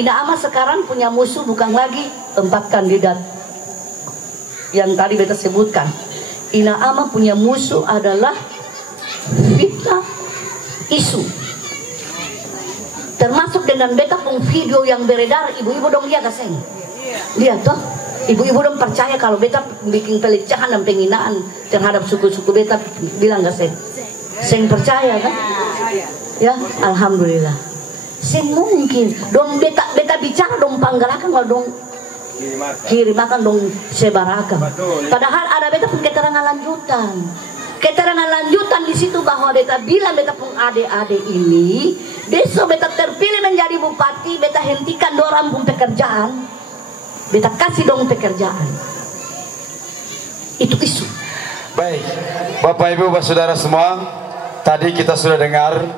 Ina Ama sekarang punya musuh bukan lagi 4 kandidat yang tadi beta sebutkan. Ina Ama punya musuh adalah fitnah, isu. Termasuk dengan beta pun video yang beredar, ibu-ibu dong lihat kasih. Lihat toh, ibu-ibu dong percaya kalau beta bikin pelecehan dan penghinaan terhadap suku-suku beta, bilang gak sih? Seng percaya kan? Ya, alhamdulillah. Seng mungkin dong beta bicara dong panggalakan kalau dong kirimakan dong sebarakan. Padahal ada beta pun keterangan lanjutan. Keterangan lanjutan di situ bahwa beta bilang beta pun adik-adik ini besok beta terpilih menjadi bupati, beta hentikan dorang pun pekerjaan, beta kasih dong pekerjaan. Itu isu. Baik, Bapak Ibu, Bapak Saudara semua, tadi kita sudah dengar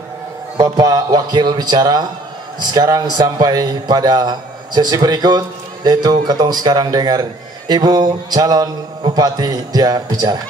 Bapak Wakil bicara. Sekarang sampai pada sesi berikut, yaitu ketong sekarang dengar Ibu calon bupati dia bicara.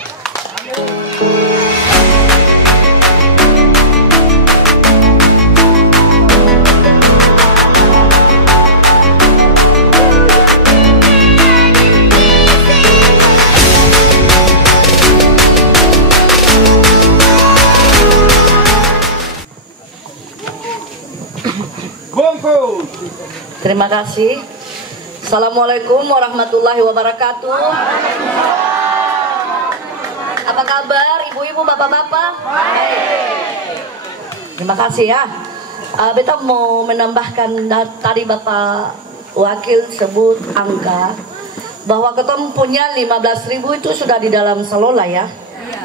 Terima kasih. Assalamualaikum warahmatullahi wabarakatuh. Apa kabar ibu-ibu, bapak-bapak? Terima kasih ya. Beta mau menambahkan tadi Bapak Wakil sebut angka bahwa ketemu punya 15.000 itu sudah di dalam Salola ya.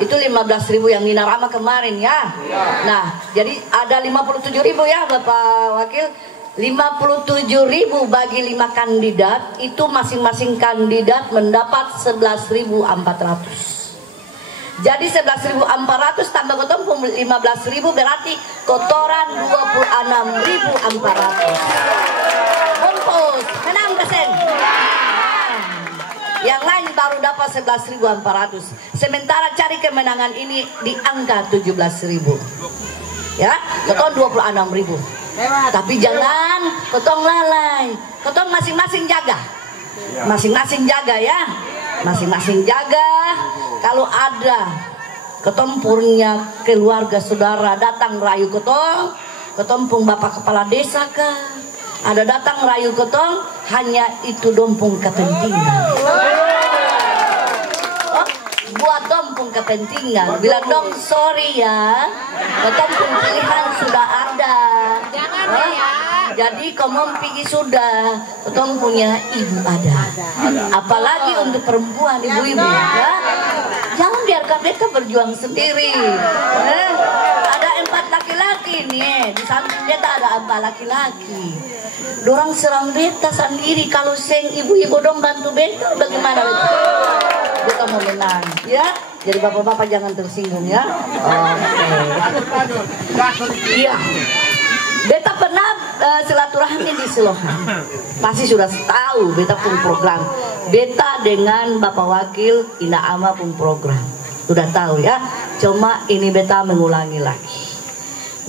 Itu 15.000 yang Ina Ama kemarin ya. Nah, jadi ada 57.000 ya Bapak Wakil. 57.000 bagi 5 kandidat, itu masing-masing kandidat mendapat 11.400. Jadi 11.400 tambah ketemu 15.000 berarti kotoran 26.400. Bungkus, menang kesen. Yang lain baru dapat 11.400. Sementara cari kemenangan ini di angka 17.000. Ya, ketemu 26.000. Tapi jangan ketong lalai, ketong masing-masing jaga, masing-masing jaga ya, masing-masing jaga. Kalau ada ketong punya keluarga saudara datang rayu ketong, ketong pun bapak kepala desa kah, ada datang rayu ketong, hanya itu dompung kepentingan. Buat dompung kepentingan, bilang dong sorry ya, ketong pun pilihan sudah ada. Jadi kamu pergi sudah, ketong punya ibu ada. Apalagi untuk perempuan ibu-ibu ya. Jangan biarkan mereka berjuang sendiri. Ada 4 laki-laki nih, di samping beta ada 4 laki-laki. Dorang serang beta sendiri, kalau seng ibu-ibu dong bantu beta, bagaimana beta? Beta mau menang, ya. Jadi bapak-bapak jangan tersinggung ya. Iya. Beta pernah silaturahmi di Siloam. Pasti sudah tahu beta pun program. Beta dengan Bapak Wakil Ina Ama pun program. Sudah tahu ya. Cuma ini beta mengulangi lagi.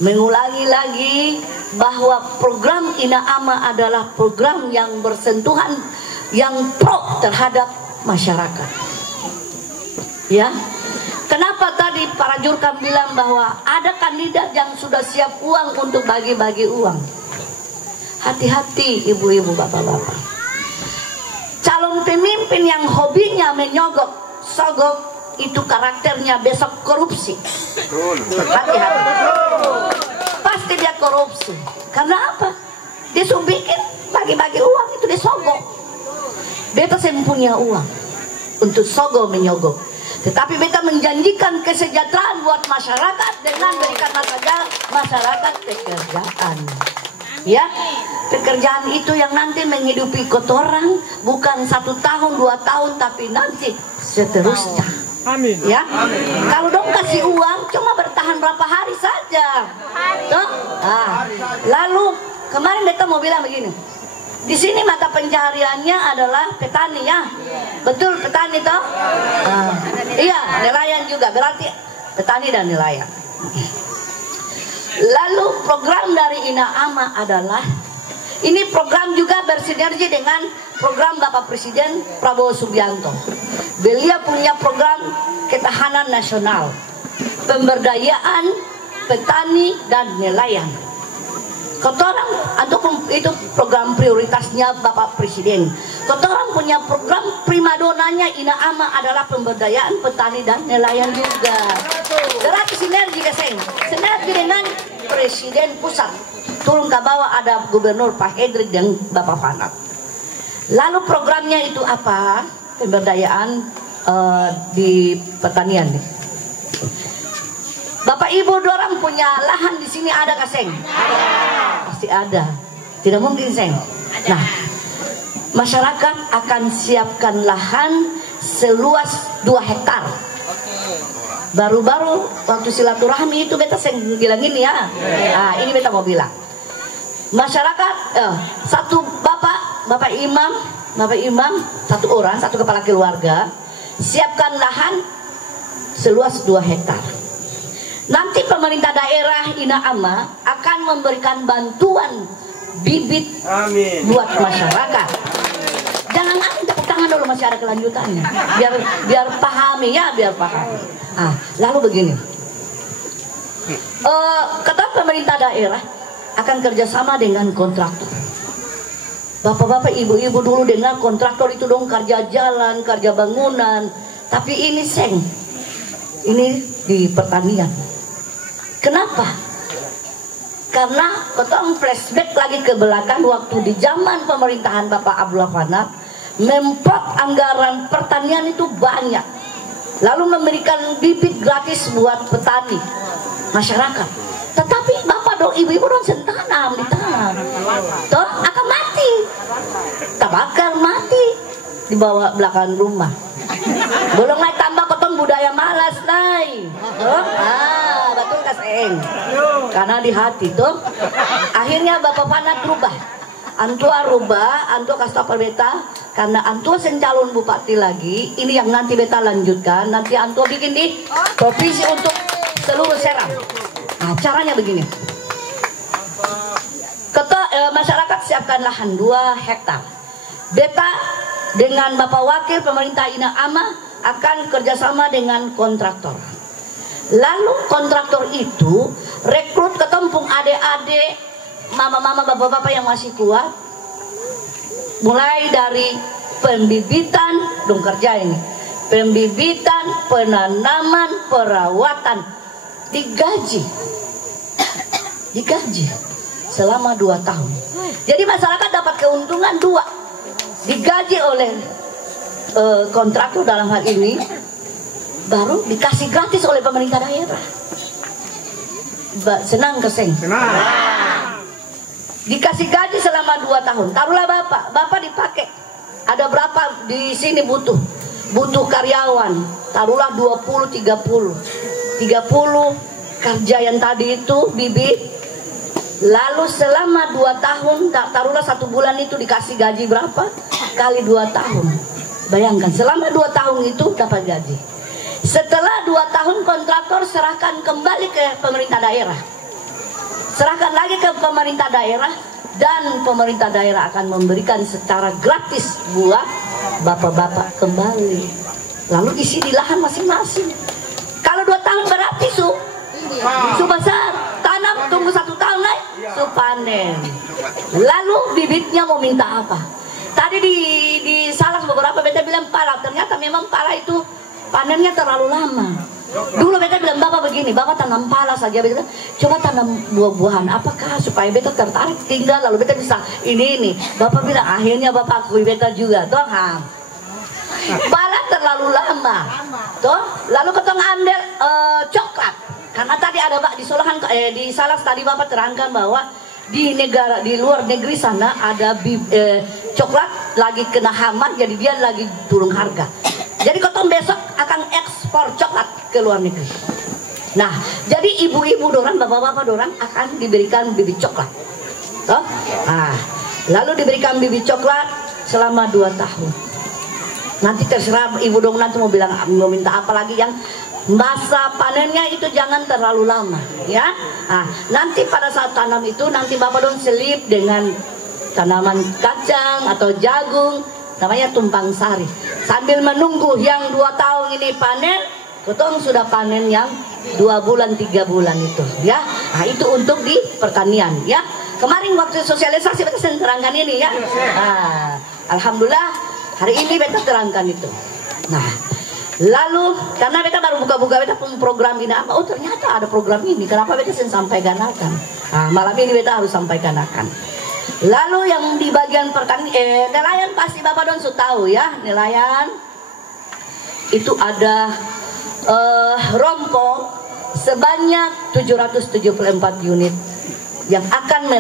Mengulangi lagi bahwa program Ina Ama adalah program yang bersentuhan, yang pro terhadap masyarakat. Ya. Kenapa tadi para jurkam bilang bahwa ada kandidat yang sudah siap uang untuk bagi-bagi uang? Hati-hati ibu-ibu, bapak-bapak. Calon pemimpin yang hobinya menyogok, sogok, itu karakternya besok korupsi. Hati-hati. Pasti dia korupsi. Karena apa? Dia sudah bikin bagi-bagi uang itu dia sogok. Beta punya uang untuk sogok menyogok. Tetapi beta menjanjikan kesejahteraan buat masyarakat dengan berikan masyarakat pekerjaan. Ya, pekerjaan itu yang nanti menghidupi kotoran bukan 1 tahun 2 tahun tapi nanti seterusnya. Amin. Ya, kalau dong kasih uang cuma bertahan berapa hari saja. Tuh, lalu kemarin beta mau bilang begini. Di sini mata pencahariannya adalah petani ya, betul petani toh? Iya, nelayan juga, berarti petani dan nelayan. Lalu program dari Ina Ama adalah Ini program juga bersinergi dengan program Bapak Presiden Prabowo Subianto. Beliau punya program ketahanan nasional, pemberdayaan petani dan nelayan. Kotorang itu program prioritasnya Bapak Presiden. Kotorang punya program primadonanya Ina Ama adalah pemberdayaan petani dan nelayan juga. Berarti sinergi keseng, sinergi dengan Presiden pusat. Turun ke bawah ada Gubernur Pak Hendrik dan Bapak Fanat. Lalu programnya itu apa? Pemberdayaan di pertanian nih. Bapak Ibu dorang punya lahan di sini ada kaseng? Pasti ada. Tidak mungkin seng. Nah, masyarakat akan siapkan lahan seluas 2 hektar. Baru-baru waktu silaturahmi itu beta seng bilang ini ya. Nah, ini beta mau bilang. Masyarakat satu bapak imam satu orang, satu kepala keluarga siapkan lahan seluas 2 hektar. Nanti pemerintah daerah Ina Ama akan memberikan bantuan bibit buat masyarakat. Jangan tepuk tangan dulu, masih ada kelanjutannya. Biar pahami ya, biar pahami. Lalu begini. Kata pemerintah daerah akan kerjasama dengan kontraktor. Bapak-bapak, ibu-ibu dulu dengar kontraktor itu dong kerja jalan, kerja bangunan. Tapi ini seng. Ini di pertanian. Kenapa? Karena ketong flashback lagi ke belakang waktu di zaman pemerintahan Bapak Abdullah Fanat, memprot anggaran pertanian itu banyak. Lalu memberikan bibit gratis buat petani, masyarakat. Tetapi bapak dong, ibu-ibu dong sentanam, ditanam. Toh akan mati. Tabakar mati di bawah belakang rumah. Belum naik tambah ketong budaya malas naik. Betul kaseng. Karena di hati tuh. Akhirnya Bapak Fanat berubah. Antua rubah, antua kasih tau beta, karena antua sencalon bupati lagi. Ini yang nanti beta lanjutkan. Nanti antua bikin di provinsi untuk seluruh Seram. Nah, caranya begini. Masyarakat siapkan lahan 2 hektar. Beta dengan Bapak Wakil Pemerintah Ina Ama akan kerjasama dengan kontraktor. Lalu kontraktor itu rekrut ke kampung adik-adik, mama-mama, bapak-bapak yang masih kuat. Mulai dari pembibitan, dong kerja ini. Pembibitan, penanaman, perawatan. Digaji selama 2 tahun. Jadi masyarakat dapat keuntungan 2. Digaji oleh kontraktor dalam hal ini, baru dikasih gratis oleh pemerintah daerah. Senang keseng? Senang. Dikasih gaji selama 2 tahun. Taruhlah bapak dipakai. Ada berapa di sini butuh karyawan? Taruhlah 30 kerja yang tadi itu bibit. Lalu selama 2 tahun, taruhlah 1 bulan itu dikasih gaji berapa? Kali 2 tahun. Bayangkan selama 2 tahun itu dapat gaji. Setelah 2 tahun kontraktor serahkan kembali ke pemerintah daerah. Serahkan lagi ke pemerintah daerah, dan pemerintah daerah akan memberikan secara gratis buat bapak-bapak kembali. Lalu isi di lahan masing-masing. Kalau 2 tahun berarti su besar, tanam tunggu 1 tahun naik, su panen. Lalu bibitnya mau minta apa? Tadi di salah beberapa beta bilang pala, ternyata memang pala itu panennya terlalu lama. Dulu beta bilang bapak begini, bapak tanam pala saja, beta coba tanam buah-buahan, apakah supaya beta tertarik tinggal, lalu beta bisa ini. Bapak bilang akhirnya bapak akui beta juga, toh pala terlalu lama, toh. Lalu ketong ambil coklat, karena tadi ada di Solahan, di Salas tadi bapak terangkan bahwa di luar negeri sana ada coklat lagi kena hama, jadi dia lagi turun harga. Jadi ketong besok akan ekspor coklat ke luar negeri. Nah, jadi ibu-ibu dorang, bapak-bapak dorang akan diberikan bibit coklat. Toh? Nah, lalu diberikan bibit coklat selama 2 tahun. Nanti terserah ibu dong nanti mau bilang, mau minta apa lagi, yang masa panennya itu jangan terlalu lama, ya. Nah, nanti pada saat tanam itu nanti bapak dong selip dengan tanaman kacang atau jagung, namanya tumpang sari. Sambil menunggu yang 2 tahun ini panen, Kotong sudah panen yang 2 bulan 3 bulan itu ya. Nah, itu untuk di pertanian ya. Kemarin waktu sosialisasi beta terangkan ini ya. Nah, alhamdulillah hari ini beta terangkan itu. Nah, lalu karena beta baru buka-buka beta program ini, oh ternyata ada program ini, kenapa beta sampaikan akan. Nah, malam ini beta harus sampaikan akan. Lalu yang di bagian pertanian, nelayan pasti Bapak Don sudah tahu ya, nelayan itu ada rompong sebanyak 774 unit yang akan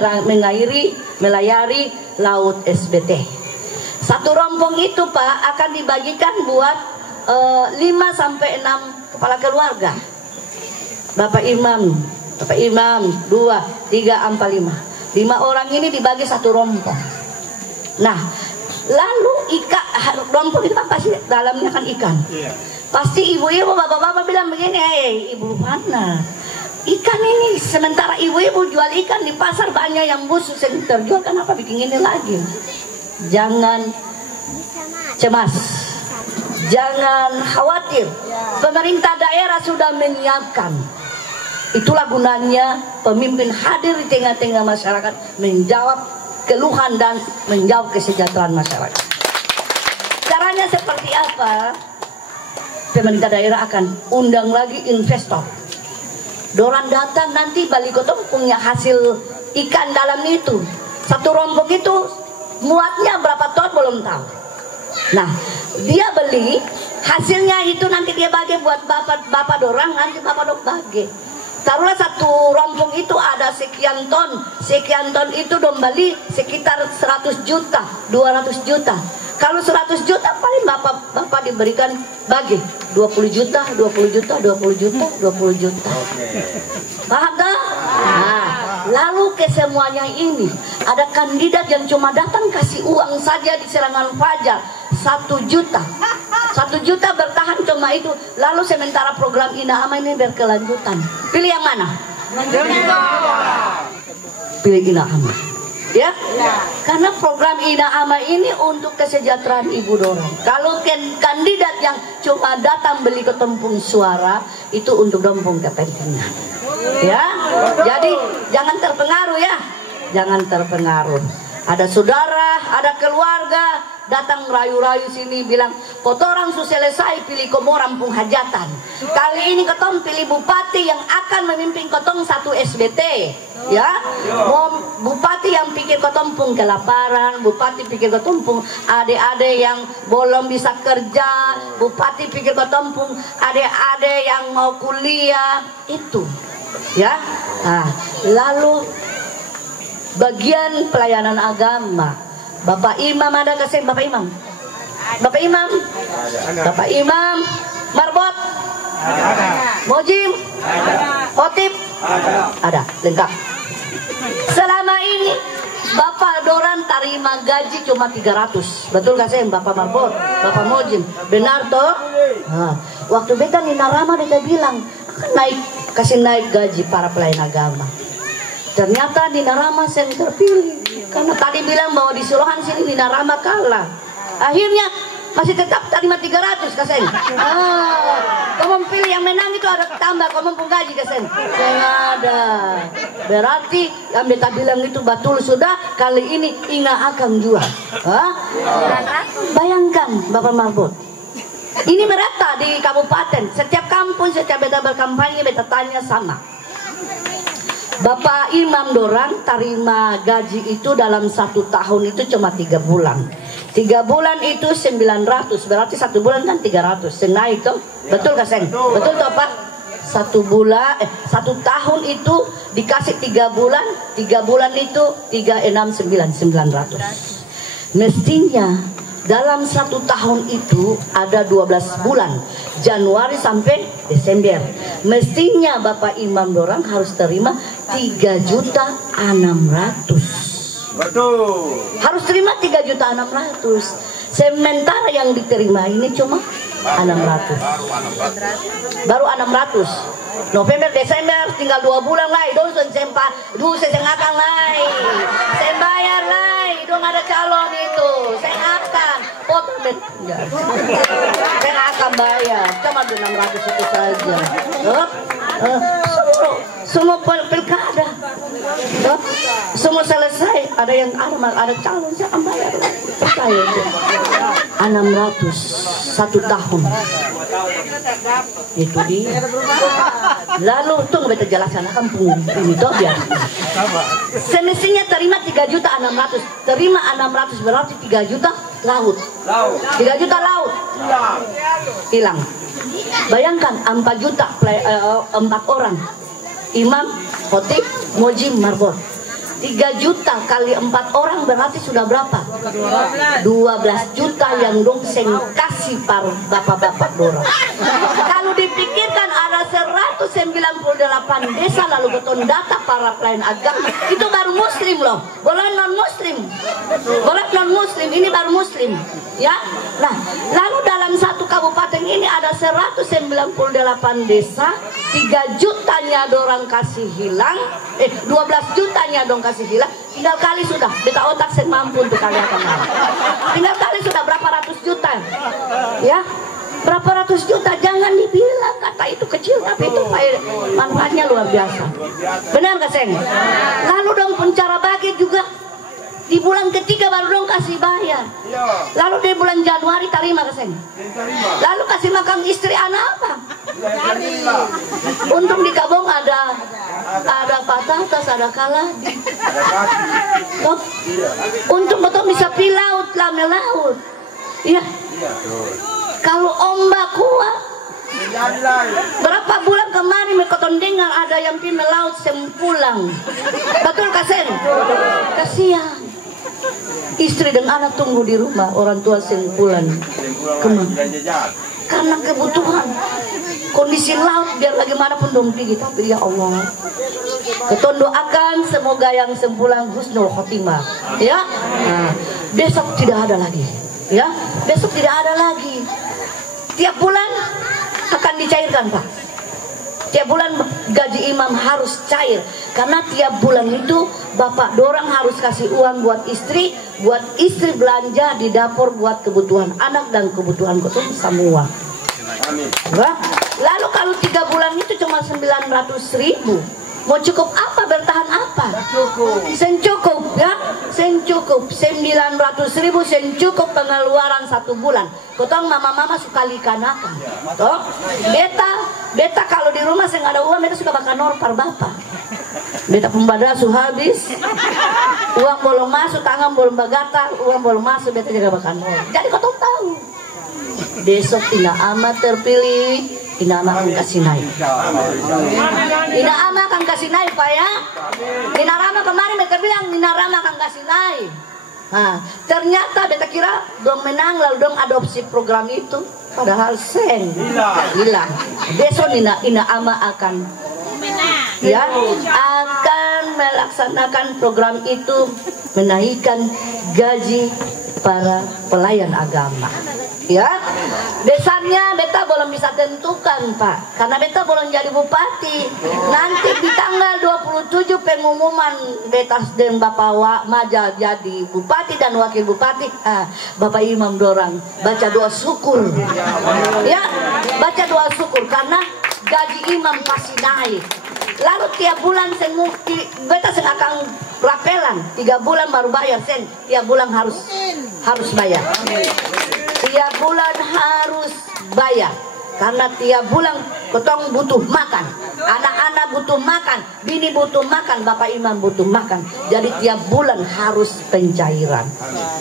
melayari laut SBT. Satu rompong itu Pak akan dibagikan buat 5 sampai 6 kepala keluarga. Bapak Imam 2, 3, 4, 5 orang ini dibagi satu rompong. Nah, lalu rompong itu kan pasti dalamnya kan ikan. Pasti ibu-ibu, bapak-bapak bilang begini, ibu mana? Ikan ini, sementara ibu-ibu jual ikan di pasar banyak yang busuk yang terjual, kenapa bikin ini lagi? Jangan cemas, jangan khawatir. Pemerintah daerah sudah menyiapkan. Itulah gunanya pemimpin hadir di tengah-tengah masyarakat, menjawab keluhan dan menjawab kesejahteraan masyarakat. Caranya seperti apa? Pemerintah daerah akan undang lagi investor. Dorang datang nanti balik Kotong punya hasil ikan dalam itu. Satu rompong itu muatnya berapa ton belum tahu. Nah, dia beli hasilnya itu nanti dia bagi buat bapak dorang, nanti bapak dong bagi. Taruhlah satu rompong itu ada sekian ton itu dong beli sekitar 100 juta, 200 juta. Kalau 100 juta paling bapak diberikan bagi 20 juta, 20 juta, 20 juta, 20 juta. Paham tak? Nah, lalu ke semuanya ini ada kandidat yang cuma datang kasih uang saja di serangan fajar 1 juta. 1 juta bertahan cuma itu. Lalu sementara program Inahama ini berkelanjutan. Pilih yang mana? Pilih Inahama. Ya? Karena program Inahama ini untuk kesejahteraan ibu dorang. Kalau kandidat yang cuma datang beli ketempung suara itu untuk dompung kepentingan. Ya? Jadi jangan terpengaruh ya. Jangan terpengaruh. Ada saudara, ada keluarga datang rayu-rayu sini bilang, kotorang sudah selesai pilih komo rampung hajatan. Kali ini ketong pilih bupati yang akan memimpin kotong satu SBT. Ya, bupati yang pikir ketumpung kelaparan, bupati pikir ketumpung adik-adik yang belum bisa kerja, bupati pikir ketumpung adik-adik yang mau kuliah itu, ya. Nah, lalu bagian pelayanan agama, Bapak Imam ada kasih Bapak Imam, Bapak Imam, Bapak Imam, Marbot, Mojim, Khotib, ada lengkap. Selama ini Bapak Doran terima gaji cuma 300. Betul gak sih Bapak Marbot, Bapak Mojim? Benar toh? Nah, waktu beta Nina Rama beta bilang akan kasih naik gaji para pelayan agama. Ternyata Nina Rama yang terpilih. Karena tadi bilang bahwa di Sulohan sini Nina Rama kalah. Akhirnya masih tetap terima 300 kasen. Kamu pilih yang menang itu ada tambah kamu pun gaji kasen. Tidak ada. Berarti yang beta bilang itu betul sudah. Kali ini Inga akan jual. Bayangkan Bapak Marbot. Ini merata di kabupaten. Setiap kampung, setiap beta berkampanye beta tanya sama. Bapak Imam Doran terima gaji itu dalam 1 tahun itu cuma 3 bulan. 3 bulan itu 900, berarti 1 bulan kan 300. Naik toh? Betul gak Seng? Betul toh Pak? 1 tahun itu dikasih 3 bulan, 3 bulan itu 369.900. Mestinya dalam 1 tahun itu ada 12 bulan, Januari sampai Desember. Mestinya Bapak Imam Dorang harus terima 3.600.000. Betul. Harus terima 3.600.000. Sementara yang diterima ini cuma 600. Baru 600. November, Desember tinggal 2 bulan lagi. Dosen sempa, dosen sengakan lagi. Sembayar lagi. calon itu saya akan potong saya akan bayar cuma 600 itu saja. Semua pilkada semua selesai, ada calon saya akan bayar saya 600 1 tahun itu dia. Lalu tuh beta jelaskan kampung ini toh biar semestinya terima 3.600.000, terima 600 berarti 3 juta laut 3 juta laut hilang. Bayangkan 4 juta 4 orang imam, khotib, mojim, marbot 3 juta kali 4 orang berarti sudah berapa? 12 juta yang dong seng kasih para bapak-bapak dorang. Kalau dipikirkan ada 198 desa lalu beton data para pelayan agama itu baru muslim loh, boleh non muslim ini baru muslim ya. Nah lalu dalam satu kabupaten ini ada 198 desa, 3 jutanya dorang kasih hilang, 12 jutanya dong kasih hilang, tinggal kali sudah beta otak saya mampu untuk kalian kenal. Tinggal kali sudah berapa ratus juta ya, berapa ratus juta. Jangan dibilang kata itu kecil tapi itu manfaatnya luar biasa, benar gak Seng? Lalu dong pencara bagi juga di bulan ketiga baru dong kasih bayar. Lalu di bulan Januari terima ke Seng, lalu kasih makan istri anak apa? Untung di Kabong ada patatas, ada kaladi. Untung betul bisa pilaut lah melaut. Iya. Kalau ombak kuat, berapa bulan kemarin mekoton dengar ada yang pi melaut sempulang. Betul Kasen? Kasihan. Istri dan anak tunggu di rumah, orang tua sempulan. Karena kebutuhan kondisi laut biar bagaimanapun dong tinggi, tapi ya Allah keton doakan semoga yang sempulang husnul khotimah ya. Nah, besok tidak ada lagi ya, besok tidak ada lagi. Tiap bulan akan dicairkan Pak, tiap bulan gaji imam harus cair karena tiap bulan itu bapak dorang harus kasih uang buat istri belanja di dapur buat kebutuhan anak dan kebutuhan kotor semua. Lalu kalau 3 bulan itu cuma 900.000, mau cukup apa, bertahan apa? Sen cukup ya, sen cukup 900.000, sen cukup pengeluaran 1 bulan. Kotong mama-mama suka likanakan toh beta kalau di rumah saya nggak ada uang, beta suka bakal norpar bapak. Beta pembadasu habis, uang belum masuk, tangan belum bagatal, uang belum masuk, beta juga bakal norpar. Jadi kotong tahu besok Ina Ama terpilih, Ina Ama akan kasih naik. Ina Ama akan kasih naik Pak ya. Ina Rama kemarin beta bilang Ina Rama akan kasih naik. Nah, ternyata beta kira dong menang lalu dong adopsi program itu, padahal Seng hilang. Besok Ina Ama akan ya akan melaksanakan program itu, menaikkan gaji para pelayan agama. Ya, desanya beta belum bisa tentukan Pak, karena beta belum jadi bupati. Nanti di tanggal 27 pengumuman beta dan Bapak Maja jadi bupati dan wakil bupati. Bapak Imam dorang baca doa syukur. Ya, baca doa syukur karena gaji imam pasti naik. Lalu tiap bulan beta akan rapelan 3 bulan baru bayar Sen. Tiap bulan harus bayar. Tiap bulan harus bayar karena tiap bulan ketong butuh makan, anak-anak butuh makan, bini butuh makan, bapak imam butuh makan. Jadi tiap bulan harus pencairan.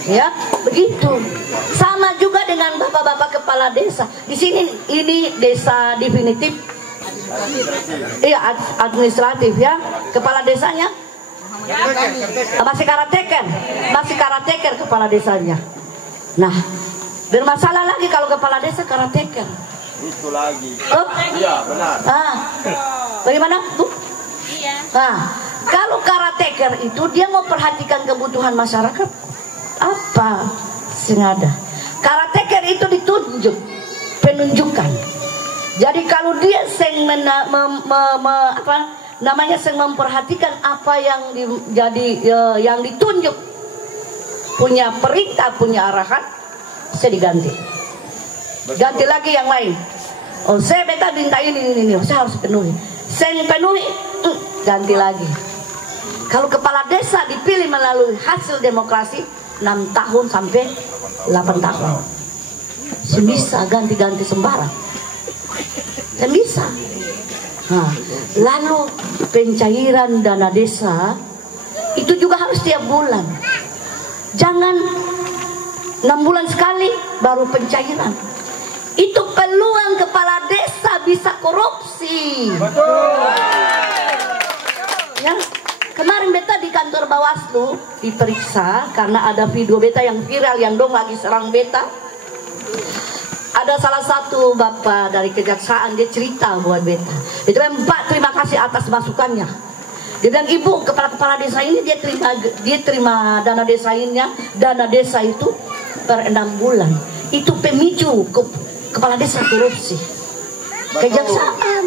Ya, begitu. Sama juga dengan bapak-bapak kepala desa. Di sini ini desa definitif. Iya, administratif ya. Kepala desanya masih karateker kepala desanya. Nah, bermasalah lagi kalau kepala desa karateker. Itu lagi. Oh? Iya, benar. Bagaimana, Bu? Iya. Kalau karateker itu dia mau perhatikan kebutuhan masyarakat apa? Sengaja. Karateker itu ditunjuk, penunjukan. Jadi kalau dia memperhatikan apa yang yang ditunjuk, punya perintah, punya arahan, saya diganti. Ganti lagi yang lain. Oh, saya beta minta ini, saya harus penuhi. Saya penuhi, ganti lagi. Kalau kepala desa dipilih melalui hasil demokrasi 6 tahun sampai 8 tahun. Saya bisa ganti-ganti sembarang. Saya bisa. Nah, lalu pencairan dana desa itu juga harus tiap bulan. Jangan 6 bulan sekali baru pencairan. Itu peluang kepala desa bisa korupsi. Betul. Ya, kemarin beta di kantor Bawaslu diperiksa karena ada video beta yang viral yang dong lagi serang beta. Ada salah satu bapak dari kejaksaan, dia cerita buat beta. Itu Pak, terima kasih atas masukannya. Dia bilang, ibu kepala desa ini dia terima dana dana desa itu per 6 bulan. Itu pemicu kepala desa korupsi. Kejaksaan.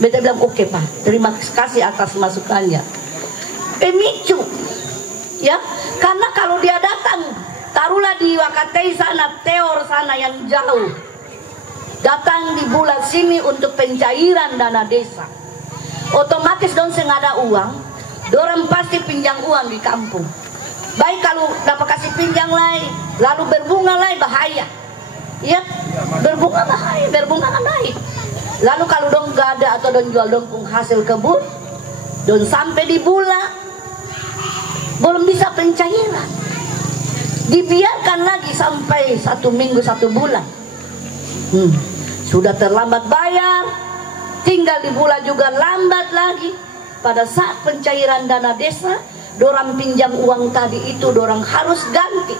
Beta bilang oke Pak, terima kasih atas masukannya. Pemicu, ya, karena kalau dia datang, taruhlah di Wakatei sana, Teor sana yang jauh, datang di bulan sini untuk pencairan dana desa, otomatis dong sengaja uang, dorang pasti pinjam uang di kampung. Baik kalau dapat kasih pinjam lain, lalu berbunga lain bahaya. Ya, berbunga bahaya, berbunga kan naik. Lalu kalau dong gak ada atau dong jual dong pun hasil kebun, dong sampai di bulan belum bisa pencairan, dibiarkan lagi sampai 1 minggu 1 bulan. Sudah terlambat bayar, tinggal di bulan juga lambat lagi. Pada saat pencairan dana desa, dorang pinjam uang tadi itu dorang harus ganti.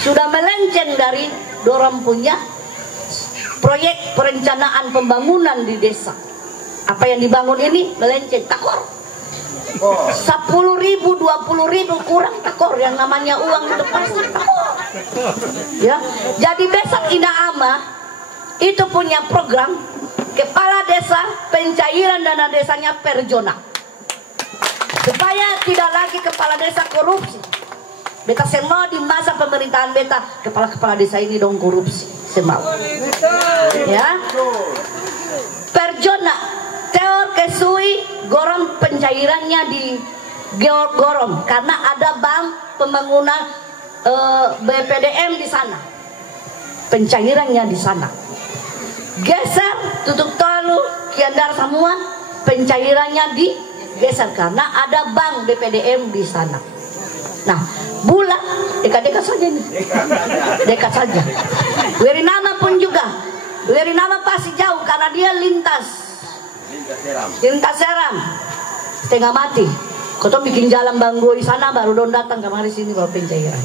Sudah melenceng dari dorang punya proyek perencanaan pembangunan di desa. Apa yang dibangun ini melenceng, takor. 10.000, 20.000 kurang takor, yang namanya uang itu pasti takor. Ya, jadi besok Ina Ama itu punya program kepala desa pencairan dana desanya per zona, supaya tidak lagi kepala desa korupsi. Beta semua di masa pemerintahan beta kepala desa ini dong korupsi semua. Ya, per zona Teor Kesui Gorom pencairannya di Gorom karena ada bank pembangunan BPDM di sana, pencairannya di sana. Geser Tutuk Tolu Kiandar semua pencairannya digeser karena ada bank BPDM di sana. Nah, bulan dekat-dekat saja nih, dekat saja. Wirinama pun juga, Wirinama pasti jauh karena dia lintas seram, setengah mati. Kau bikin jalan banggo di sana baru don datang kemari sini bawa pencairan.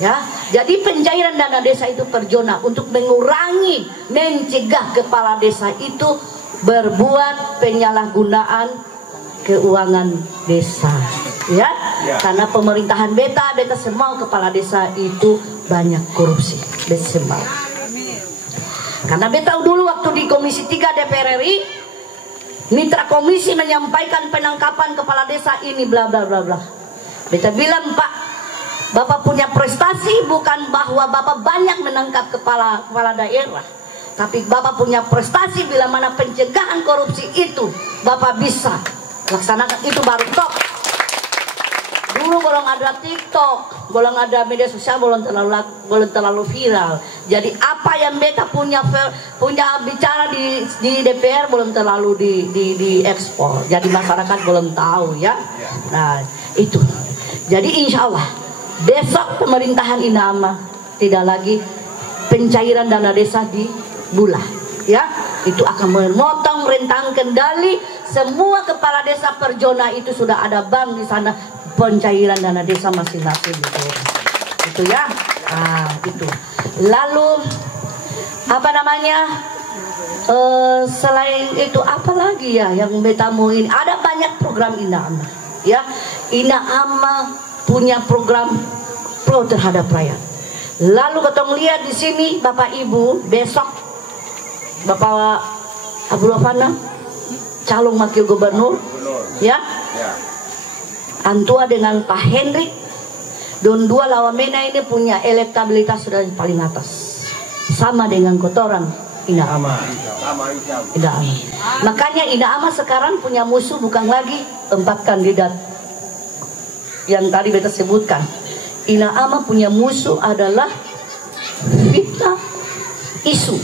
Ya, jadi pencairan dana desa itu per zona untuk mengurangi, mencegah kepala desa itu berbuat penyalahgunaan keuangan desa. Ya, karena pemerintahan beta semua kepala desa itu banyak korupsi, semua. Karena beta dulu waktu di Komisi 3 DPR RI, mitra komisi menyampaikan penangkapan kepala desa ini bla bla bla bla. Beta bilang, Pak, Bapak punya prestasi bukan bahwa Bapak banyak menangkap kepala daerah, tapi Bapak punya prestasi bila mana pencegahan korupsi itu Bapak bisa laksanakan, itu baru top. Dulu belum ada TikTok, belum ada media sosial, belum terlalu viral. Jadi apa yang beta punya bicara di DPR belum terlalu diekspor. Jadi masyarakat belum tahu ya. Nah itu. Jadi insya Allah besok pemerintahan Ina Ama tidak lagi pencairan dana desa di bulan. Ya, itu akan memotong rentang kendali semua kepala desa per zona itu sudah ada bank di sana. Pencairan dana desa masing-masing itu ya. Itu lalu apa namanya selain itu apa lagi ya yang beta mau ini, ada banyak program Ina Ama ya. Ina Ama punya program pro terhadap rakyat. Lalu ketemu lihat di sini Bapak Ibu, besok Bapak Abdul Fana calon wakil gubernur ya. Antua dengan Pak Hendrik Don dua Lawamena ini punya elektabilitas sudah paling atas, sama dengan kotoran Ina Ama. Ina Ama. Makanya Ina Ama sekarang punya musuh bukan lagi 4 kandidat yang tadi beta sebutkan. Ina Ama punya musuh adalah fitnah, isu.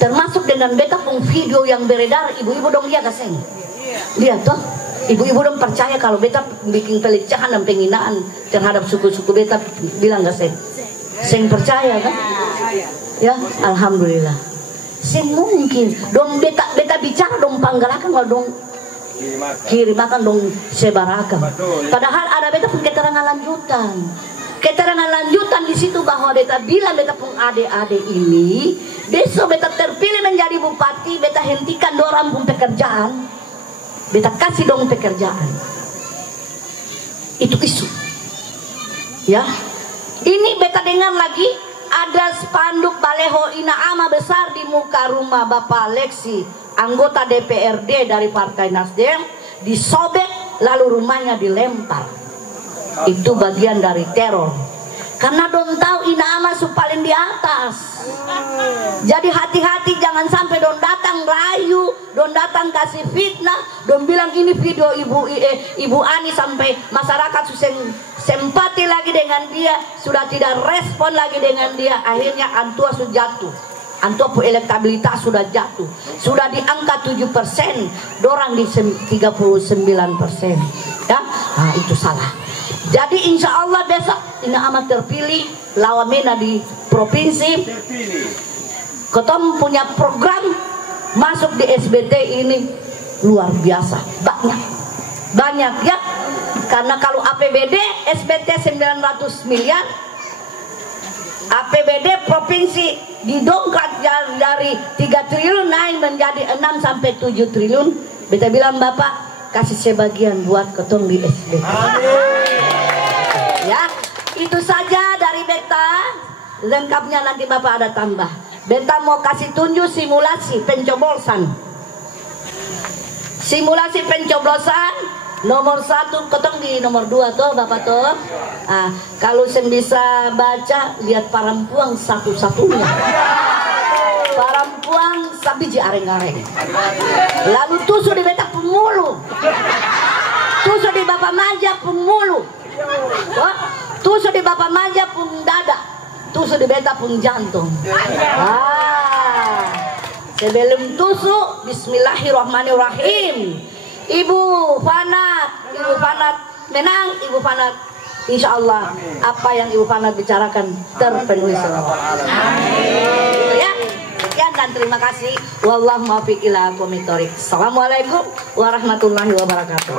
Termasuk dengan beta pun video yang beredar, ibu-ibu dong lihat kasih. Lihat toh, ibu-ibu dong percaya kalau beta bikin pelecehan dan penghinaan terhadap suku-suku beta, bilang gak sih? Seng percaya kan? Ya, alhamdulillah. Seng mungkin dong beta bicara dong panggalakan kalau dong kirimakan dong sebarakan. Padahal ada beta pun keterangan lanjutan. Keterangan lanjutan di situ bahwa beta bilang beta pun adik-adik ini besok beta terpilih menjadi bupati, beta hentikan dorang pun pekerjaan, beta kasih dong pekerjaan. Itu isu. Ya, ini beta dengar lagi ada spanduk baleho Ina Ama besar di muka rumah Bapak Leksi, anggota DPRD dari Partai Nasdem, disobek lalu rumahnya dilempar. Itu bagian dari teror. Karena don tahu Ina Ama paling di atas. Jadi hati-hati, jangan sampai don datang rayu, don datang kasih fitnah, don bilang ini video Ibu Ani sampai masyarakat sempati lagi dengan dia, sudah tidak respon lagi dengan dia. Akhirnya Antua sudah jatuh. Antua pu elektabilitas sudah jatuh. Sudah di angka 7%, dorang di 39%. Ya, nah, itu salah. Jadi insya Allah besok Ina Ama terpilih Lawamena di provinsi. Ketom punya program masuk di SBT ini luar biasa, banyak ya. Karena kalau APBD SBT 900 miliar, APBD provinsi didongkrak dari 3 triliun naik menjadi 6 sampai 7 triliun. Beta bilang Bapak kasih sebagian buat ketom di SBT. Ya, itu saja dari beta. Lengkapnya nanti Bapak ada tambah. Beta mau kasih tunjuk simulasi pencoblosan. Simulasi pencoblosan nomor 1, ketong di nomor 2 tuh Bapak tuh. Ah, kalau sen bisa baca, lihat parampuang satu-satunya. Parampuang sabiji areng-areng. Lalu tusuk di beta pemulu. Tusuk di Bapak Manja pemulu. Tusuk di Bapak Manja pun dada, tusuk di beta pun jantung. Sebelum tusuk, bismillahirrahmanirrahim. Ibu Fanat menang, Ibu Fanat. Insya Allah apa yang Ibu Fanat bicarakan terpenuhi semua. Ya, sekian dan terima kasih. Wallahu muwaffiq ila aqwamit thoriq. Assalamualaikum warahmatullahi wabarakatuh.